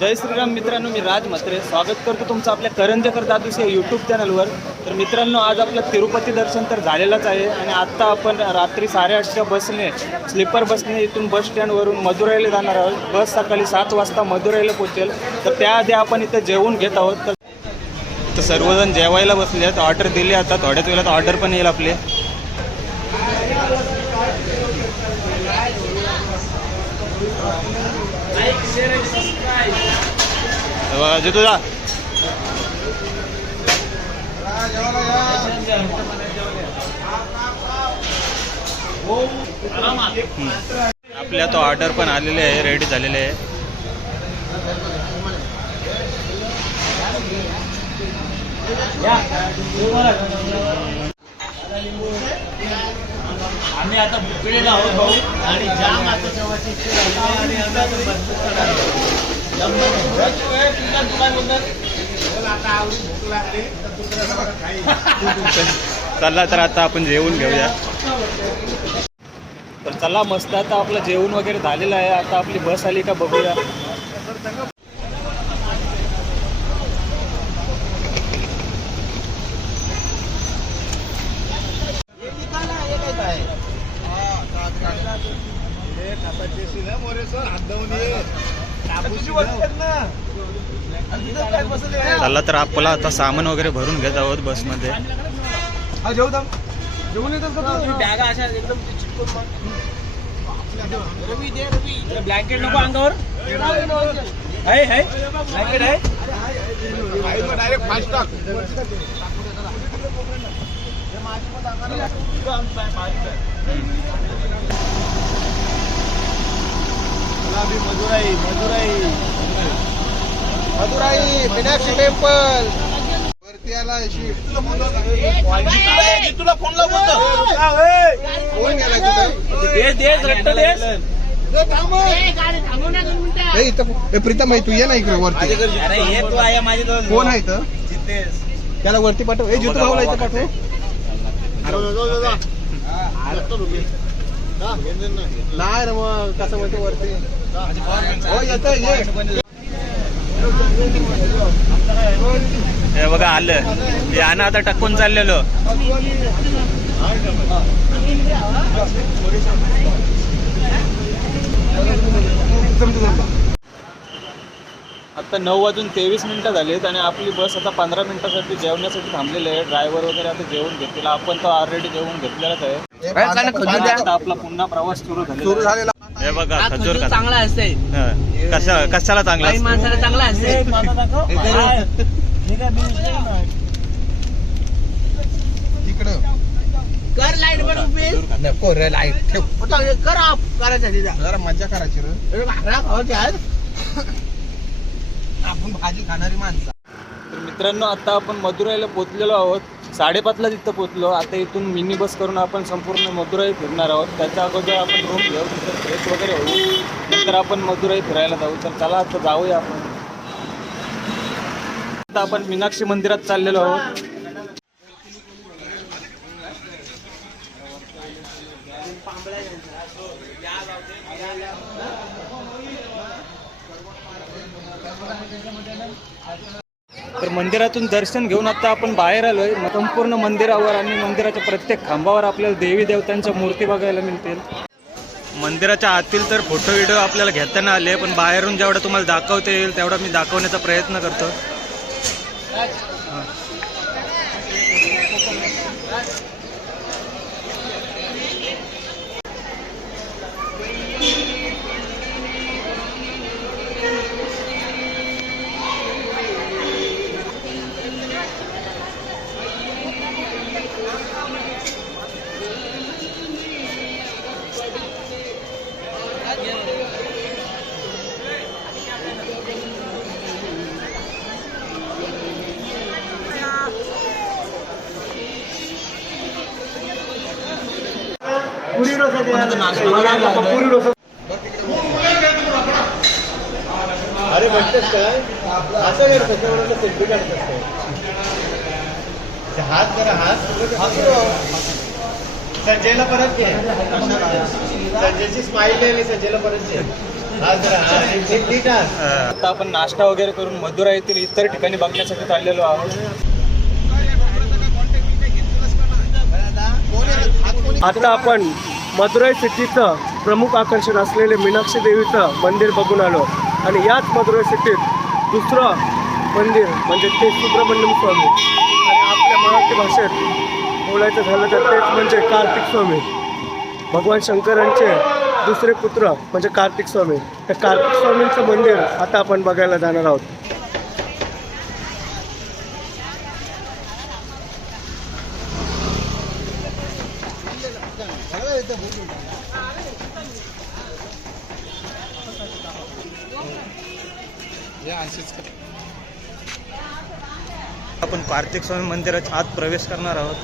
जय श्रीराम मित्रांनो मी राज म्हात्रे. स्वागत करतो तुमचं आपल्या करंजकर दादूस या यूट्यूब चॅनलवर तर मित्रांनो आज आपलं तिरुपती दर्शन तर झालेलंच आहे आणि आत्ता आपण रात्री साडेआठच्या बसने स्लीपर बसने इथून बस स्टँडवरून मदुराईला जाणार आहोत. बस सकाळी सात वाजता मदुराईला पोहोचेल. तर त्याआधी आपण इथं जेवून घेत आहोत. तर तर सर्वजण जेवायला बसले आहेत ऑर्डर दिली आता. थोड्याच वेळात ऑर्डर पण येईल आपले. जे तुझा आपले आता ऑर्डर पण आलेले आहे रेडी झालेले आहे. आम्ही आता भुकलेलो आहोत भाऊ आणि जाम आता जेव्हाची आणि आम्ही आता भरपूर करणार आहोत. जमलं. तुला दुकान बोलतात चला तर आता आपण जेवून घेऊया तर चला मस्त आता आपलं जेवण वगैरे झालेलं आहे आता आपली बस आली का बघूया चला तर आपला आता सामान वगैरे भरून घेत आहोत बसमध्ये. ब्लँकेट नको अंगावर. आहे आहे ब्लँकेट आहे मधुराई मधुराई मदुराई मीनाक्षी टेम्पल. वरती आला तुला फोन कोण गेला प्रीतम भाई तू ये ना इकडे वरती. अरे हे तू आहे माझे दोन कोण आहे इथं? त्याला वरती पाठव. ए जितू भाऊला इथं पाठव. नाही रे मग कसं म्हणते वरती? हो येत हे बघा आलं. यानं आता टक्कून चाललेलो. आता नऊ वाजून तेवीस मिनिटं झालीत आणि आपली बस आता पंधरा मिनिटासाठी जेवण्यासाठी थांबलेली आहे. ड्रायव्हर वगैरे आता जेवण घेतलेला आपण तर ऑलरेडी जेवण घेतलेलाच आहे. आता आपला पुन्हा प्रवास सुरू सुरू झालेला. हे बघा खजूर चांगला असते हं. कशा कशाला चांगला? माणसाला चांगला असते तिकडं कर. लाइट वर उभी. नको रे लाइट ठेव. कर ऑफ करायचं. जरा मजा करायची रे. आपण भाजी खाणारी माणसं. तर मित्रांनो आता आपण मदुराईला पोचलेलो आहोत. साडेपाचला तिथं पोचलो आता इथून मिनी बस करून आपण संपूर्ण मदुराई फिरणार आहोत. त्याच्या अगोदर आपण रूम घेऊ तिथं फ्रेश वगैरे होऊ. नंतर आपण मदुराई फिरायला जाऊ. तर चला आता जाऊया आपण. आता आपण मीनाक्षी मंदिरात चाललेलो आहोत. तर मंदिरातून दर्शन घेऊन आता आपण बाहेर आलोय. संपूर्ण मंदिरावर आणि मंदिराच्या प्रत्येक खांबावर आपल्याला देवी देवतांच्या मूर्ती बघायला मिळतील. मंदिराच्या आतील तर फोटो व्हिडिओ आपल्याला घेताना आले पण बाहेरून जेवढं तुम्हाला दाखवता येईल तेवढा मी दाखवण्याचा प्रयत्न करतो. अरे म्हणतेस काय असं करत त्याच्यावर सेल्फी काढत असते हात जरा हात संजयला परत घे. संजयची स्माईल आहे आणि संजयला परत घे. आता आपण नाश्ता वगैरे करून मधुरा येथील इतर ठिकाणी बघण्यासाठी चाललेलो आहोत. आता आपण मदुराई सिटीचं प्रमुख आकर्षण असलेले मीनाक्षी देवीचं मंदिर बघून आलो. आणि याच मदुराई सिटीत दुसरं मंदिर म्हणजे ते सुब्रमण्यम स्वामी. आणि आपल्या मराठी भाषेत बोलायचं झालं तर तेच म्हणजे कार्तिक स्वामी. भगवान शंकरांचे दुसरे पुत्र म्हणजे कार्तिक स्वामी. त्या कार्तिक स्वामींचं मंदिर आता आपण बघायला जाणार आहोत आपण कार्तिक स्वामी मंदिराच्या आत प्रवेश करणार आहोत.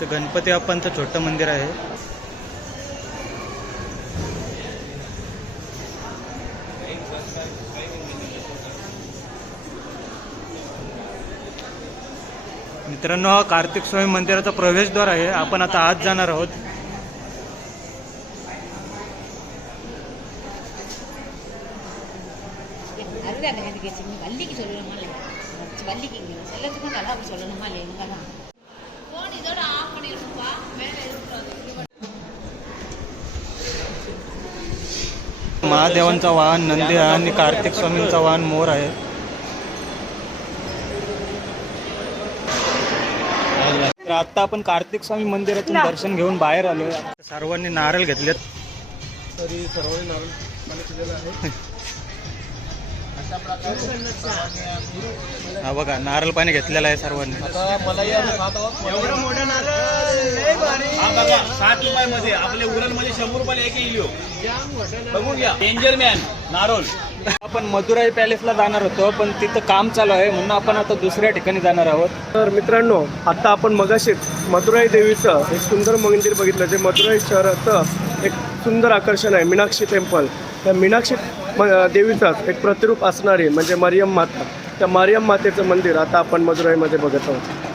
ते गणपती बाप्पांचं छोटं मंदिर आहे. मित्रांनो हा कार्तिक स्वामी मंदिराचा प्रवेशद्वार आहे. आपण आता आत जाणार आहोत. அதுதான் எனக்கு கேச்சு வள்ளிக்கு சொல்லணுமா வள்ளிக்கு எல்லாத்துக்கும் நல்லா சொல்லணுமா இல்லையா தான் ஃபோன் இதோட ஆஃப் பண்ணிருப்பா மேலே महादेवांचा वाहन नंदी आहे आणि कार्तिक स्वामींचा वाहन मोर आहे तर आता आपण कार्तिक स्वामी मंदिरातून दर्शन घेऊन बाहेर आलोय सर्वांनी नारळ घेतलेत तरी सर्वांनी नारळ पाणी पिलेलं आहे हा बघा नारळ पाणी घेतलेलं आहे सर्वांनी. आता मला या खात आहोत एवढं मोठं नारळ हा बघा रुपयामध्ये आपले शंभर रुपयाला एक किलो बघून घ्या. डेंजर मॅन नारोल. आपण मदुराई पॅलेसला जाणार होतो पण तिथं काम चालू आहे म्हणून आपण आता दुसऱ्या ठिकाणी जाणार आहोत. तर मित्रांनो आता आपण मगाशीच मदुराई देवीचं एक सुंदर मंदिर बघितलं जे मदुराई शहराचं एक सुंदर आकर्षण आहे मीनाक्षी टेम्पल. त्या मीनाक्षी देवीचाच एक प्रतिरूप असणारी म्हणजे मरियम माता. त्या मरियम मातेचं मंदिर आता आपण मदुराईमध्ये बघत आहोत.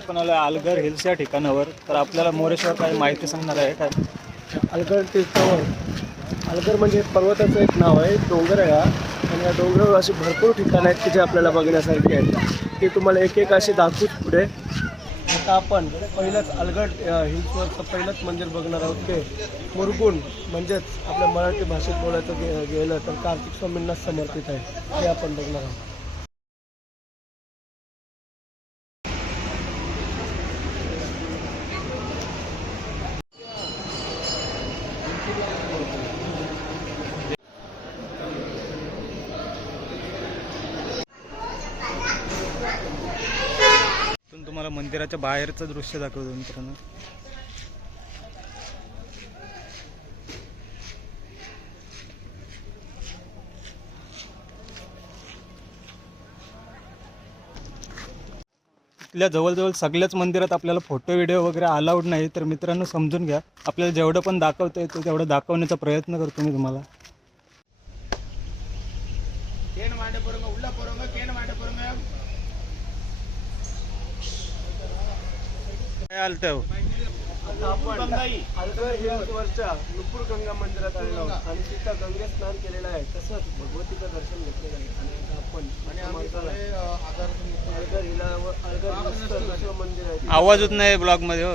आपण आलो अलगर हिल्स या ठिकाणावर तर आपल्याला मोरेश्वर काही माहिती सांगणार आहे काय अलगड तीर्थावर. अलगर म्हणजे पर्वताचं एक नाव आहे डोंगर आहे हा आणि या डोंगरावर अशी भरपूर ठिकाणं आहेत की जे आपल्याला बघण्यासारखी आहेत. ते तुम्हाला एक एक अशी दाखवूच पुढे. आता आपण पहिलंच अलगड हिल्सवरचं पहिलंच मंदिर बघणार आहोत ते. मुरगुण म्हणजेच आपल्या मराठी भाषेत बोलायचं गेलं तर कार्तिक स्वामींना समर्पित आहे. ते आपण बघणार आहोत इथून तुम्हाला मंदिराच्या बाहेरचं दृश्य दाखवतो मित्रांनो. इथल्या जवळजवळ सगळ्याच मंदिरात आपल्याला फोटो व्हिडिओ वगैरे अलाउड नाही तर मित्रांनो समजून घ्या. आपल्याला जेवढं पण दाखवता येतं तेवढं दाखवण्याचा प्रयत्न करतो मी तुम्हाला. आलतं. आता आपण हिल्सवरच्या नुपूर गंगा मंदिरात आलेलो आहोत. आणि तिथं गंगे स्नान केलेलं आहे. तसंच भगवतीचं दर्शन घेतलेलं आहे. आणि आता आपण अलगड हिल्सचं दुसरं मंदिर आहे आवाज होत नाही ब्लॉगमध्ये हो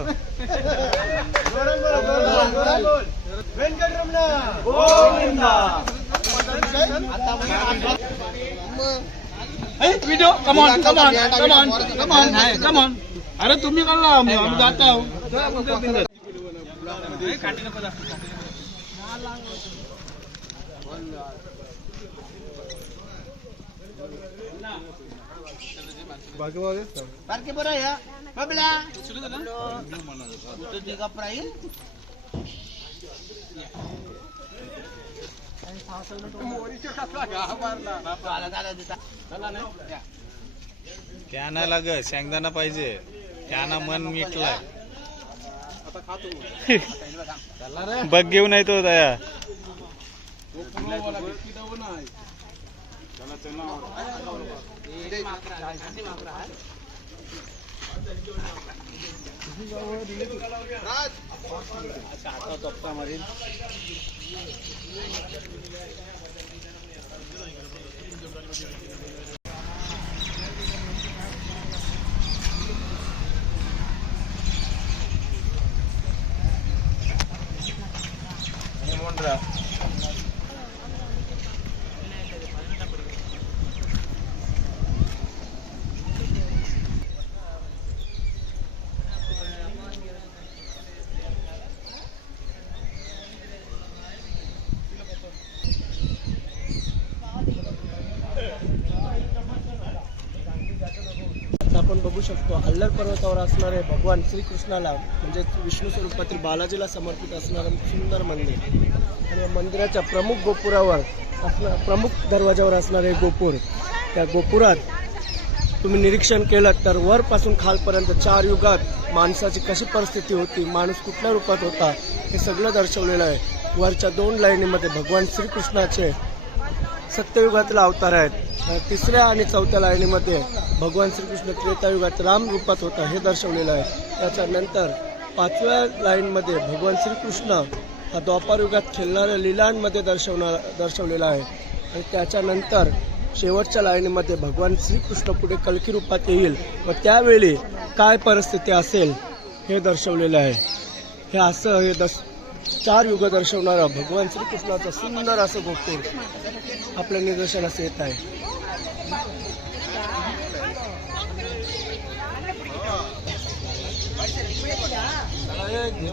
video come on come on come on come on come on अरे तुम्ही काढला आम्ही जात आहोत बारके बरं या बबला तुझी कपडा येईल आला, झाला, दिसा. त्यांना लाग शेंगदाणा पाहिजे त्यांना मन मिटलाय. बघ घेऊन येतो दया आता आपण बघू शकतो. अल्लर पर्वतावर असणारे भगवान श्रीकृष्णाला म्हणजे विष्णू स्वरूपातील बालाजीला समर्पित असणारं सुंदर मंदिर. आणि या मंदिराच्या प्रमुख गोपुरावर असणार प्रमुख दरवाजावर असणारे गोपूर त्या गोपुरात तुम्ही निरीक्षण केलं तर वरपासून खालपर्यंत चार युगात माणसाची कशी परिस्थिती होती माणूस कुठल्या रूपात होता हे सगळं दर्शवलेलं आहे. वरच्या दोन लाईनीमध्ये भगवान श्रीकृष्णाचे सत्ययुगातील अवतार आहेत. तिसऱ्या आणि चौथ्या लाईनीमध्ये भगवान श्रीकृष्ण त्रेतायुगात राम रूपात होता हे दर्शवलेलं आहे. त्याच्यानंतर पाचव्या लाईनमध्ये भगवान श्रीकृष्ण हा द्वापारयुगात खेळणाऱ्या लिलांमध्ये दर्शवणार दर्शवलेला आहे. आणि त्याच्यानंतर शेवटच्या लाईनीमध्ये भगवान श्रीकृष्ण पुढे कलकी रूपात येईल व त्यावेळी काय परिस्थिती असेल हे दर्शवलेलं आहे. हे असं हे दस चार युग दर्शवणारं भगवान श्रीकृष्णाचं सुंदर असं गोष्टी आपल्या निदर्शनास येत आहे.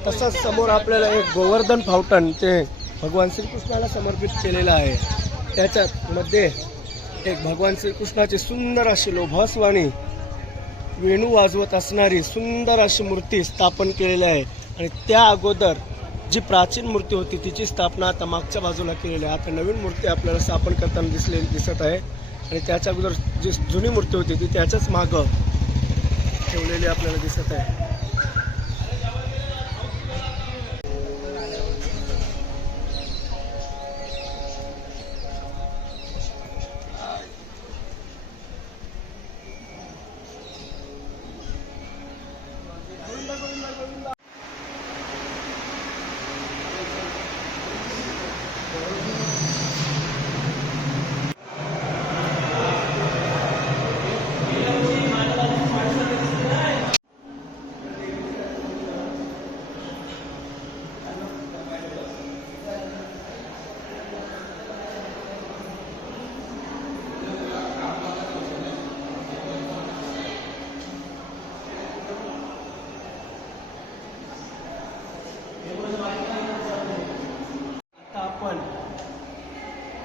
तसंच समोर आपल्याला एक गोवर्धन फाउंटन ते भगवान श्रीकृष्णाला समर्पित केलेलं आहे. त्याच्यात मध्ये एक भगवान श्रीकृष्णाची सुंदर अशी लोभासवाणी वेणू वाजवत असणारी सुंदर अशी मूर्ती स्थापन केलेली आहे. आणि त्या अगोदर जी प्राचीन मूर्ती होती तिची स्थापना आता मागच्या बाजूला केलेली आहे. आता नवीन मूर्ती आपल्याला स्थापन करताना दिसले दिसत आहे. आणि त्याच्या अगोदर जी जुनी मूर्ती होती ती त्याच्याच मागं ठेवलेली आपल्याला दिसत आहे आता आपण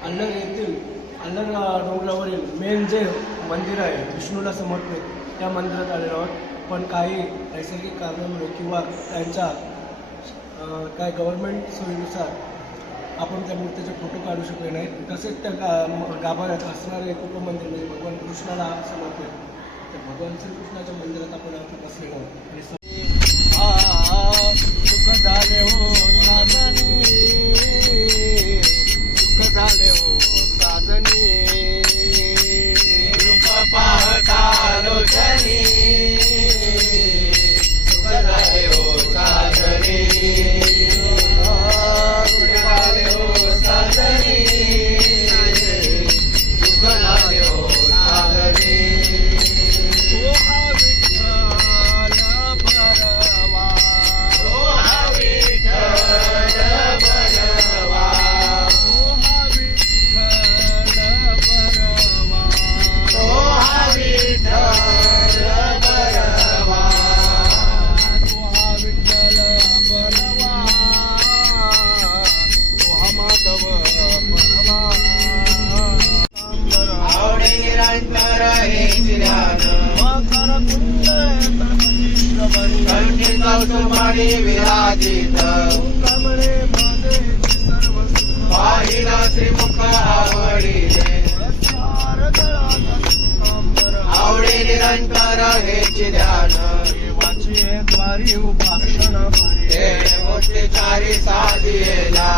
अल्लर येथील अल्लर डोंगरावरील मेन जे मंदिर आहे विष्णूला समर्पित त्या मंदिरात आलेलो आहोत. पण काही नैसर्गिक कारणामुळे किंवा त्यांच्या काय गव्हर्नमेंट सोयीनुसार आपण त्या मूर्तीचे फोटो काढू शकले नाही. तसेच त्या गा गाभाऱ्यात असणारे एक उपमंदिर म्हणजे भगवान कृष्णाला समर्पित. तर भगवान श्रीकृष्णाच्या मंदिरात आपण आता बसलेलो आहोत. सुख झाले हो साधनी सुख झाले हो साधनी. विचारी साधिला.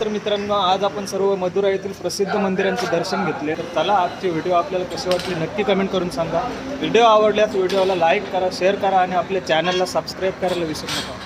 तर मित्रांनो आज आपण सर्व मदुरा येथील प्रसिद्ध मंदिरांचे दर्शन घेतले. तर चला आजचे व्हिडिओ आपल्याला कसे वाटले नक्की कमेंट करून सांगा. व्हिडिओ आवडल्यास व्हिडिओला लाईक करा शेअर करा आणि आपल्या चॅनलला सबस्क्राईब करायला विसरू नका.